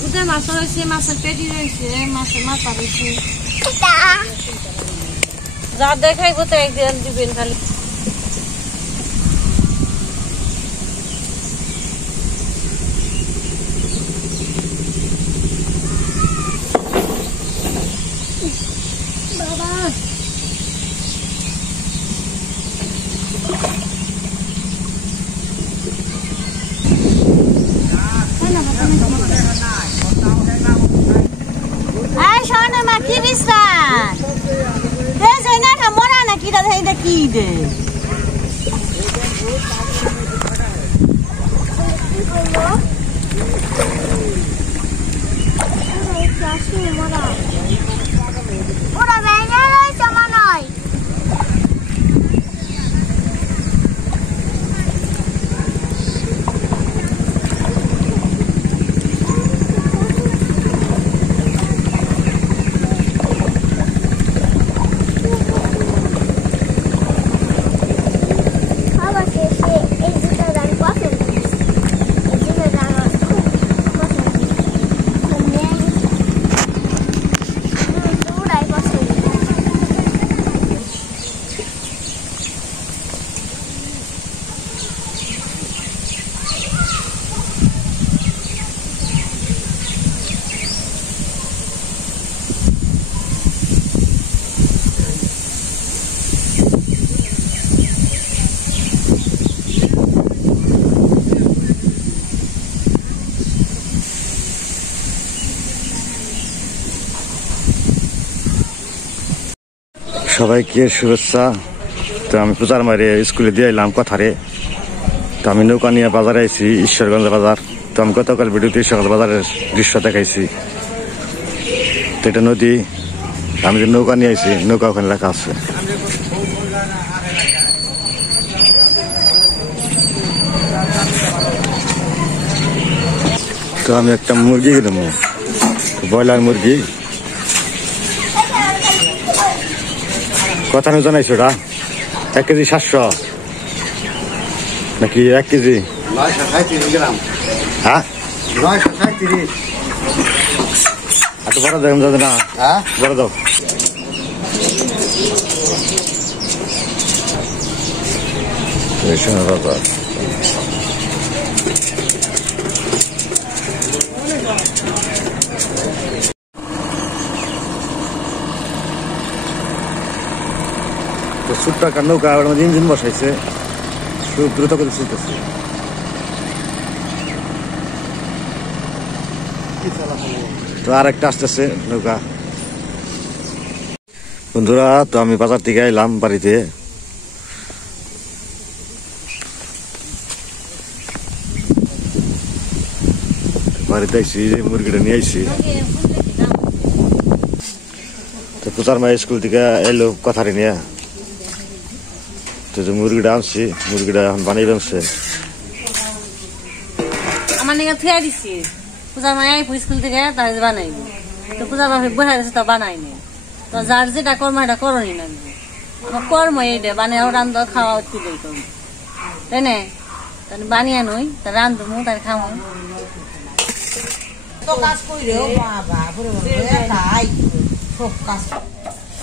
বুধের মাছ রয়েছে, মাছের পেটি রয়েছে, মাছের মাথা রয়েছে। যা দেখাইব তো একদিন দিবেন খালি। কি বিশ্বাস মরা না কি কি দে সবাইকে শুভেচ্ছা। তো আমি পূজার মারে স্কুলে দিয়ে এলাম কথারে। তো আমি নৌকা নিয়ে বাজারে আইছি, ঈশ্বরগঞ্জ বাজার। তো আমি গতকাল ভিডিওতে সকাল বাজারের দৃশ্য দেখাইছি। তো এটা নদী, আমি যে নৌকা নিয়ে আইছি, নৌকা ওখানে রাখা আছে। তো আমি একটা মুরগি কিনব, ব্রয়লার মুরগি। কথা নিয়ে জানাইছো ওটা 1 কেজি 700 নাকি 1 কেজি 937 গ্রাম? হ্যাঁ 937। এত বড় দাম যাবে না? হ্যাঁ বড় দাও। বাবা ছোট্ট একটা নৌকা মধ্যে ইঞ্জিন বসাইছে, খুব দ্রুত করে চলতেছে। তো আর একটা আসতেছে নৌকা। বন্ধুরা, তো আমি বাজার থেকে এলাম বাড়িতে। বাড়িতে আইসি, মুরগিটা নিয়ে আইসি। তো পূজার মা স্কুল থেকে এলো কথারে নিয়ে। তো মুরগিটা আনছি, মুরগিটা এখন বানিয়ে বানছে। আমার নিয়ে থুয়া দিছি পূজার মায় স্কুল থেকে, তাহলে বানাইব। তো পূজার মা বসে গেছে, তা বানাইনি। তো যার যেটা কর্ম এটা করনি না, আমার কর্ম এইটা বানিয়ে রান্ধ খাওয়া তুলে করবো, তাই না? তাহলে বানিয়ে নই, তা রান্ধবো, তাই খাবো।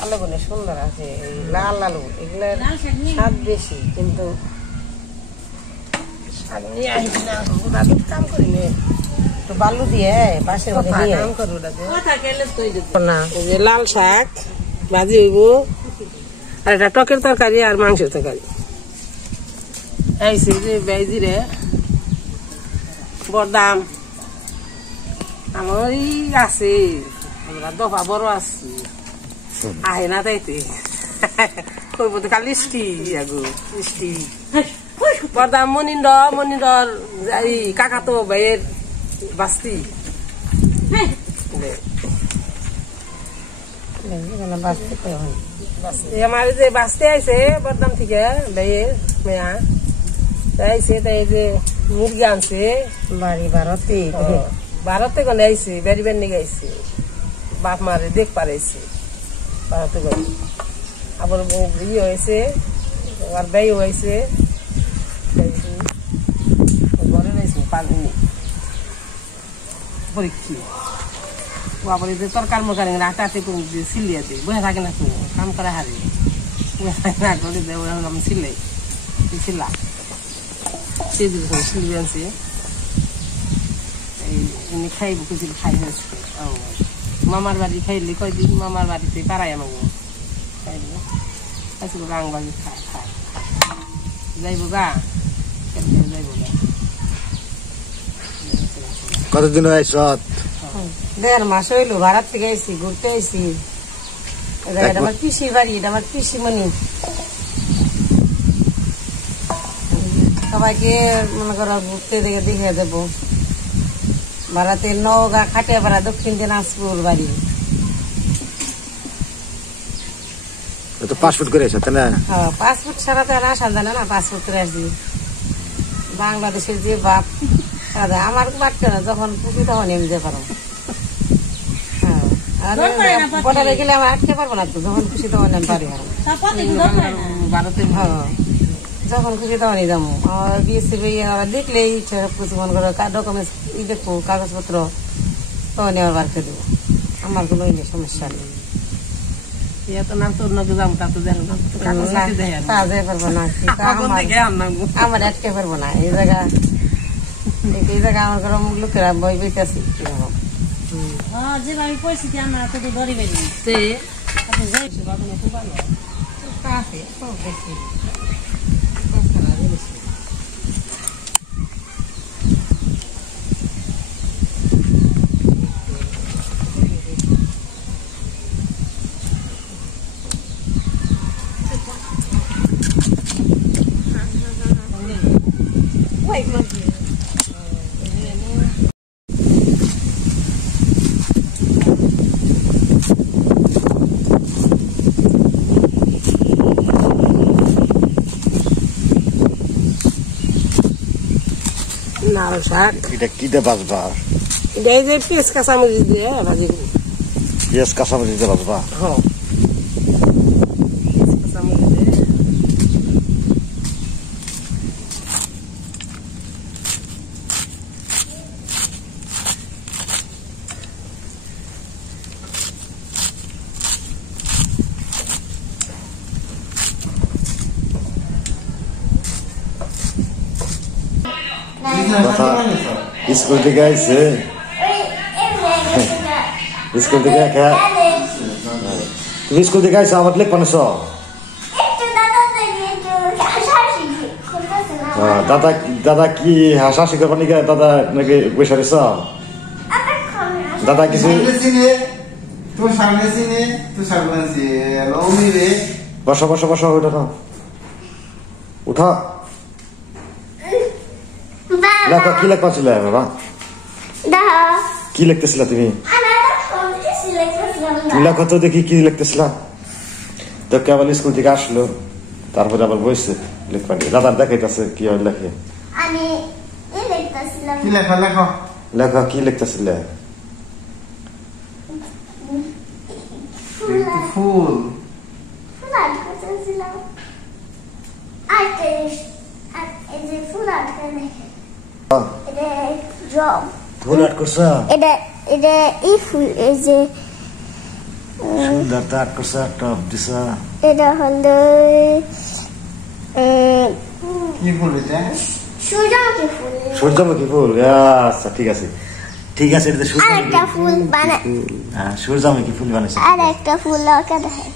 আলুগুলো সুন্দর আছে, লাল আলু, এগুলোর স্বাদ বেশি, কিন্তু কাম করি বালু দিয়ে পাশের লাল শাক ভাজি হইব, আর এটা টকের তরকারি আর মাংসের তরকারি। এইছে যে বেজিরে বরদাম আমার আছে, দফা বড় আছে, আহে না তাইতে কইব তো খালি মিষ্টি বরদাম মনিন্দর কাকা তো ভাইয়ের বাস্তি আমার যে বাঁচতে আইছে বরদাম থেকে ভাইয়ের মেয়া আইছে, তাই যে মুরগি আনছে বাড়ি ভারতে কোনে আইছে, বেরি বের নিয়ে আইছে, বাপ মারে দেখ পারাইছে ভারতে গেল। আবার ইয়ে হয়েছে, আর ব্যয় হয়েছে, ঘরে রয়েছে পানি পরীক্ষি বাবরে যে তরকার মকারি হাতে করে দিয়ে সিলিয়ে দিই বসে থাকে না তুমি কাম করে হারি বসে থাকে না করে দেয় আমি সিলাই সিলা সেই দিন সিলিয়ে আনছি এই এমনি খাইব কিছু খাই হয়েছে মামার বাড়ি খাইলি কয়দিন মামার বাড়িতে পাড়াই আমাকে খাইব খাইছি গাং বাড়ি খায় খায় যাইব গা যাইব গা কতদিন হয়েছ 1.5 মাস হইলো ভারত থেকে আইসি ঘুরতে আইসি এটা আমার পিসির বাড়ি এটা আমার পিসিমণি সবাইকে মনে করো ঘুরতে দেখে দেখে দেবো ভারতের নওগাঁ খাটিয়াপাড়া দক্ষিণ দিনাজপুর বাড়ি তো পাসপোর্ট করে এসে তাই না হ্যাঁ পাসপোর্ট ছাড়া তো আর আসা জানে না পাসপোর্ট করে আসছি বাংলাদেশের যে বাপ আমার বাড়তে না যখন খুশি তখন এমনি যেতে পারো বর্ডারে গেলে আমার আটকে পারবো না তো যখন খুশি তখন আমি পারি ভারতে যখন খুশি তখনই যাবো আমার বিএসসি আবার দেখলেই কিছু মনে করো ডকুমেন্টস দেখবো কাগজপত্র তখনই আবার বাড়তে দেবো আমার কোনো সমস্যা নেই আমার আটকে পারবো না এই জায়গা আমার ঘর লোকেরা বই বইতেছি যেভাবে পরিস্থিতি আমরা তো গরিব নারো শাক এটা কি দিয়ে বাজবা এটা এই যে পেঁয়াজ কাঁচামরিচ দিয়ে ভাজি পেঁয়াজ কাঁচামরিচ দিয়ে বাজবা হ্যাঁ কাঁচামরিচ দিয়ে স্কুল থেকে আইছে স্কুল থেকে তুমি স্কুল থেকে আইছো আমার লেখ পানছ দাদা দাদা কি হাসাহাসি করবার নাকি দাদা নাকি পয়সা দিছ দাদা কিছু বসো বসো বসো উঠো উঠা লেখা কি লেখা ছিল বাবা কি লিখতেছিল তুমি লেখো তো দেখি কি লিখতেছিল তো কেবল স্কুল থেকে আসলো তারপরে আবার বসছে লিখবা দাদার দেখাইতেছে কি হয় লেখে লেখা কি লিখতেছিল ফুল ফুল আর্ট করছ এটা এই ফুল এই যে সুন্দর আর্ট করছ টপ দিছ এটা হলো কি ফুল এটা সূর্যমুখী ফুল সূর্যমুখী ফুল আচ্ছা ঠিক আছে ঠিক আছে এটা আরেকটা ফুল বানাই সূর্যমুখী ফুল বানাইছে আর একটা ফুল ওকে দেখাই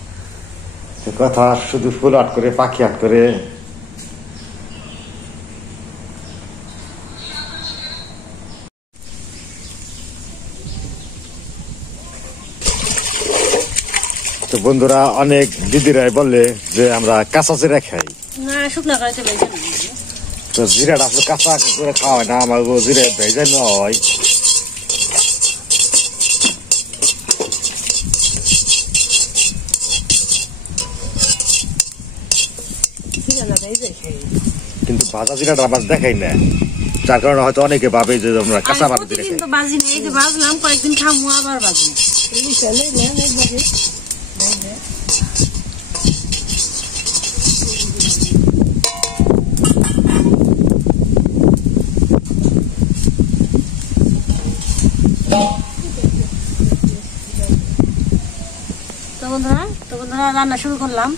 কথা শুধু ফুল আর্ট করে পাখি আর্ট করে তো বন্ধুরা অনেক দিদিরাই বললে যে আমরা কাঁচা জিরা খাই না শুকনা করে চলে যাবে তো জিরাটা আসলে কাঁচা করে খাওয়া হয় না আমার জিরা ভেজে নয় কিন্তু ভাজা জিরাটা আবার দেখাই না যার কারণে হয়তো অনেকে ভাবে যে আমরা কাঁচা ভাজা জিরা খাই বাজি নেই যে ভাজলাম কয়েকদিন খামু আবার বাজি আমরা রান্না শুরু করলাম।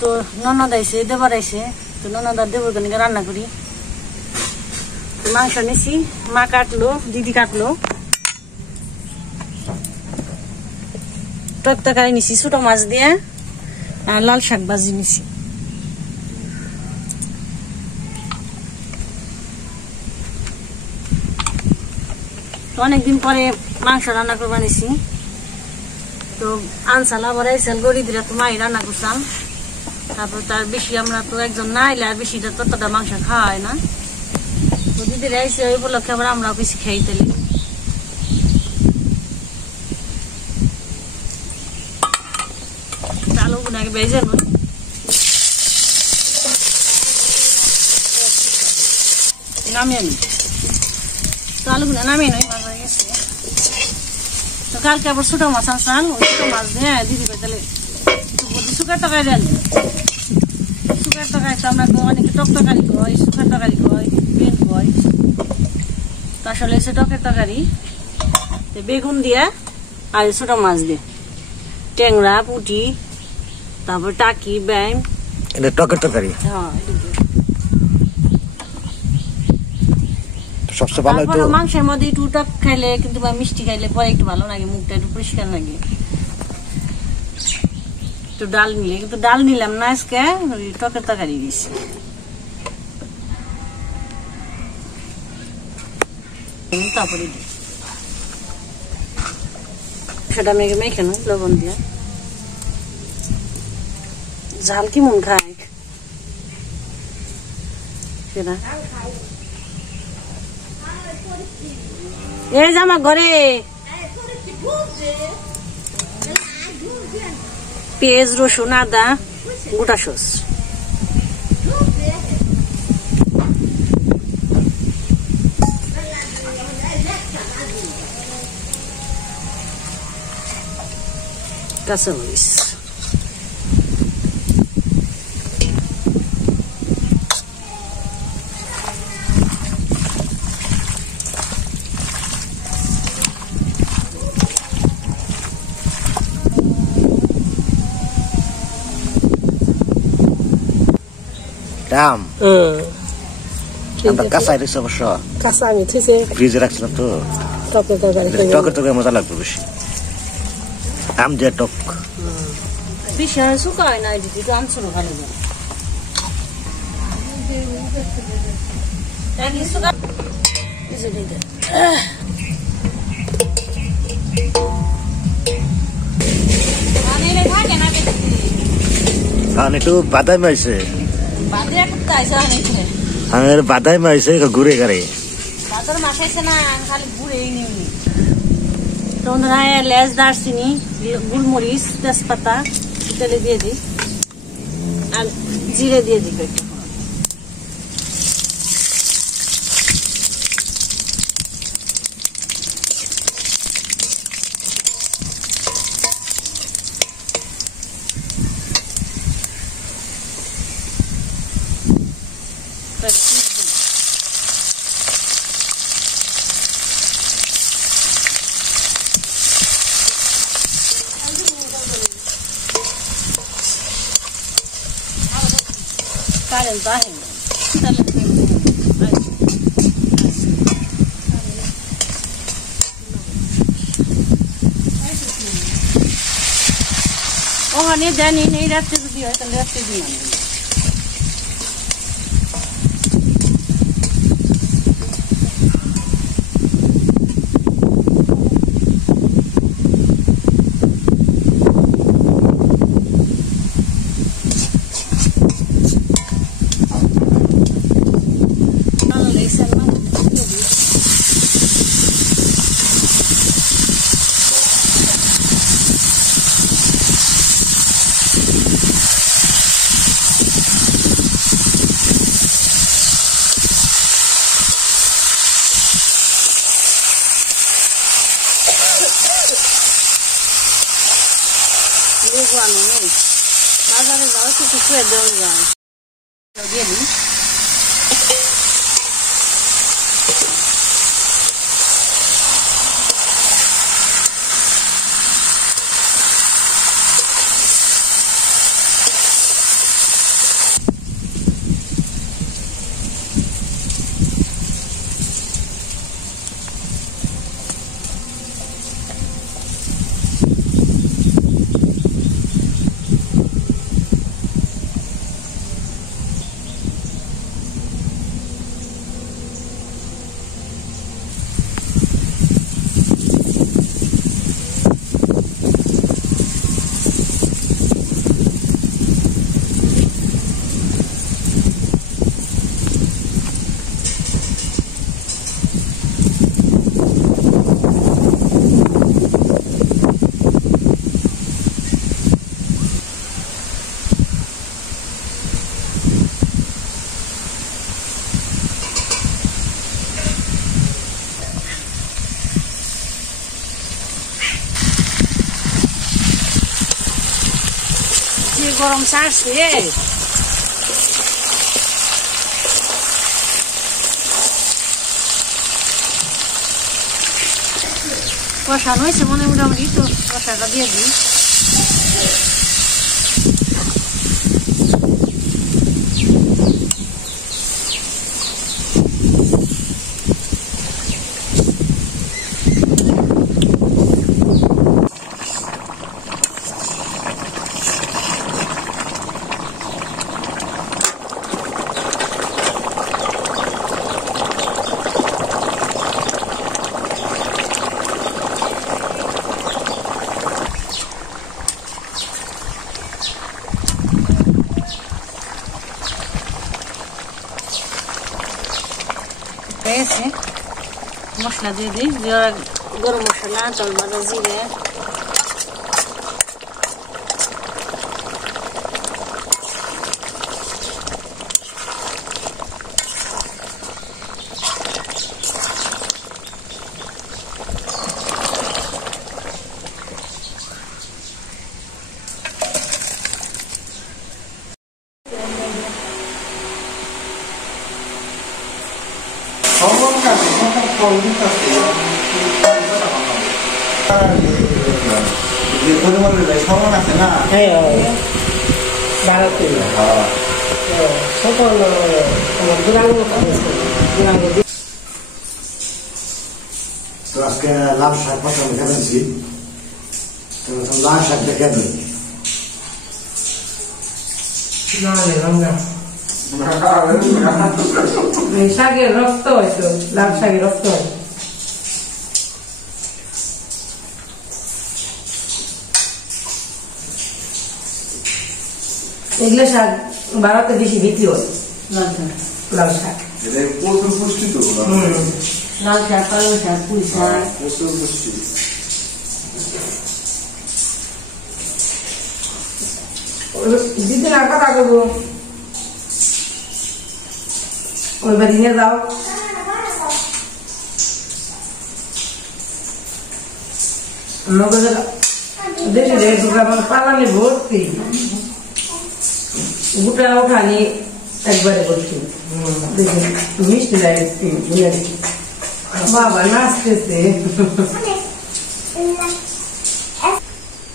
তো ননদ আইছে, দেবর আইছে, তো ননদ আর দেবর কানিকে রান্না করি। মাংস নিছি, মা কাটলো, দিদি কাটলো। টক তরকারি নিছি ছোট মাছ দিয়ে, আর লাল শাক ভাজি নিছি। অনেকদিন পরে মাংস রান্না করবা নিছি। তো আনসাল আবার আইসাল গড়ি দিলে তো মাই রান্না করতাম। তারপর তার বেশি আমরা তো একজন না আইলে আর বেশিটা ততটা মাংস খাওয়া হয় না। তো দিদির আইসে ওই উপলক্ষে আবার আমরাও বেশি খাই তেলে। আলু গুনাকে বেজে নই, নামিয়ে নি। তো আলু গুনা নামিয়ে নই, মাছ হয়ে গেছে। তো কালকে আবার ছোট মাছ আনসাল, ওই ছোট মাছ দিয়ে দিদি তাহলে শুকার তরকারি দেন। শুকার তরকারি তো আমরা অনেকে টক তরকারি কয়, শুকার তরকারি কয়, বেন কয়। তো আসলে এসে টকের তরকারি বেগুন দিয়ে আর ছোট মাছ দিয়ে, ট্যাংরা, পুঁটি, তারপর টাকি, ব্যাং, এটা টকের তরকারি। হ্যাঁ সবচেয়ে ভালো তো মাংসের মধ্যে একটু টক খাইলে কিন্তু বা মিষ্টি খাইলে পরে একটু ভালো লাগে, মুখটা একটু পরিষ্কার লাগে। একটু ডাল নিলে, কিন্তু ডাল নিলাম না আজকে, ওই টকের তরকারি দিয়েছি। তারপরে সেটা মেঘে মেখে নো লবণ দিয়ে। ঝাল কি মন খায় সেটা। এই যে আমার ঘরে পেঁয়াজ, রসুন, আদা, গোটা সস, কাঁচামরিচ, ডাম। আমরা কাঁচাই রেখেছি অবশ্য, কাঁচা আমি থুইছে ফ্রিজে রাখছিলাম তো। টকের তরকারি টকের তরকারি মজা লাগবে বেশি, আম দিয়ে টক। বেশি আর শুকা হয় না, দিদি তো আনছিল ভালো যায়। একটু বাদাম আইছে, আমার বাদাম আইছে ঘুরে গাড়ি। ভাদর মাস আইছে না, খালি ঘুরে নিউনি। তোমরা লেজ, দারচিনি, গোলমরিচ, তেজপাতা তেলে দিয়ে দিই, আর জিরে দিয়ে দিই একটু। Karen bahin. Oh, ini dan ini rata tu dia, kan rata dia mana? বাজারে যাও কিছু করে দেওয়া যায় দিয়ে দিই। গরম ছাড়ছে কষানো হয়েছে মনে মোটামুটি তো কষাটা দিয়ে দিই মশলা দিয়ে দিই গরম মশলা জল বাঁধা জিরে 성원 আছে না 해요. 말았더니. 저거는 물한 거 빠졌어. 물한 거. তো আজকে লাল শাক পছন্দ খেয়েছি তো লাল শাক দেখে দিই 나네 남자. 샤게 럭도 있어. 랍샤게 럭도. এগুলো শাক ভারতে বেশি বিক্রি হয় লাল শাক এটা প্রচুর পুষ্টি তো লাল শাক পালং শাক পুঁই শাক প্রচুর পুষ্টি দিদি না কথা করবো ওই বাড়ি নিয়ে যাও দেশে পালানি ভর্তি গুটা উঠানি একবারে করছি মিষ্টি লাগে বাবা নাচতেছে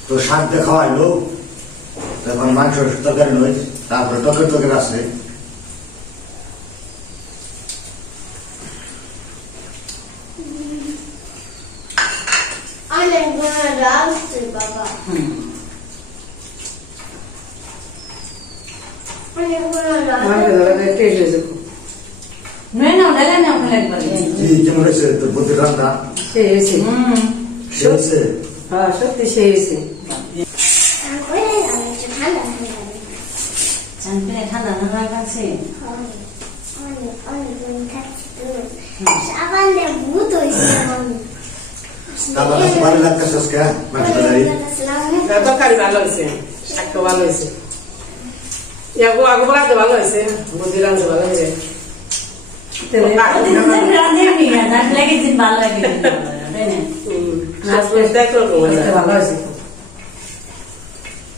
তো শাক দেখা হইলো তখন মাংস তরকারি নয় তারপরে তরকারি আছে কেমন হয়েছে তোর বুদ্ধি রান্না হয়েছে হ্যাঁ সত্যি সে হয়েছে ঠান্ডা না কাছে ভালো লাগতেছে আজকে মাংস তরকারি ভালো হয়েছে শাকটা ভালো হয়েছে আগে বলাতে ভালো হয়েছে বুদ্ধি রান্না ভালো হয়েছে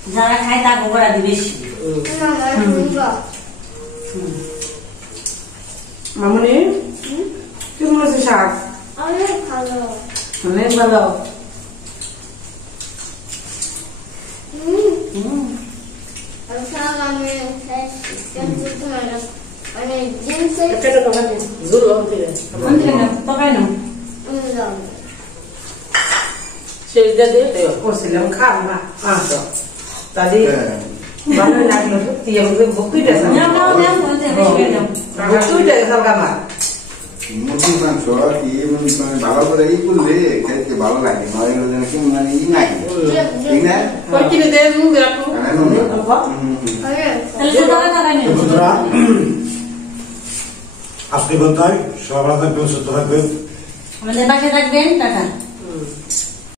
যারা খায় তা গোবরা দি বেশি মামনি কেমন আছে শাক অনেক ভালো অনেক ভালো শাক আমি কিন্তু তোমার অনেক জিনিস জোর হতে তবে না সেই দিয়ে করছিলাম খাম না মাংস তাহলে ভালো লাগলো সত্যি আমাকে বকুইটা বকুইটা সরকার মা মুরগির মাংস মানে ভালো করে ই করলে খেতে ভালো লাগে নয় কেমন মানে ই নাই ঠিক না কিনে দেন আপু বন্ধুরা আজকে বলতে হয় সবাই থাকবেন সুস্থ থাকবেন আমাদের বাসায় থাকবেন টাটা